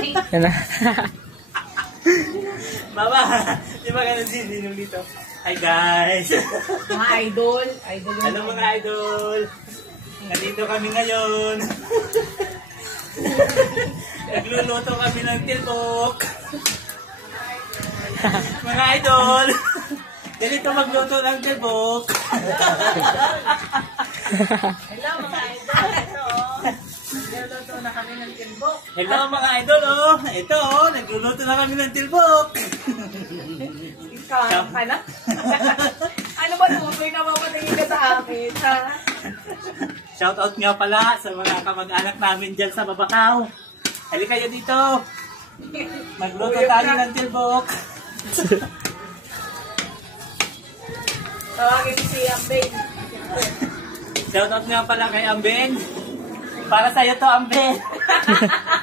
Yan na. Mama, di ba ganun sinong dito? Hi guys! Mga idol. Idol yung Hello mga idol! Nandito kami ngayon. Nagluluto kami ng tilbok. Mga idol! Ganito magluto ng tilbok. Hello mga idol. Nagluluto na kami ng tilbok. Hello mga idol, oh! Ito, oh, nagluluto na kami ng tilbok. Ikaw ka na? Ano ba naman? May napapatingin ka sa akin, ha? Shoutout nga pala sa mga kamag-anak namin dyan sa Babakaw. Halika kayo dito. Magluto tayo ng tilbok. Tawagin si Ambeng. Shoutout nga pala kay Ambeng. Para sa'yo to, Ambeng.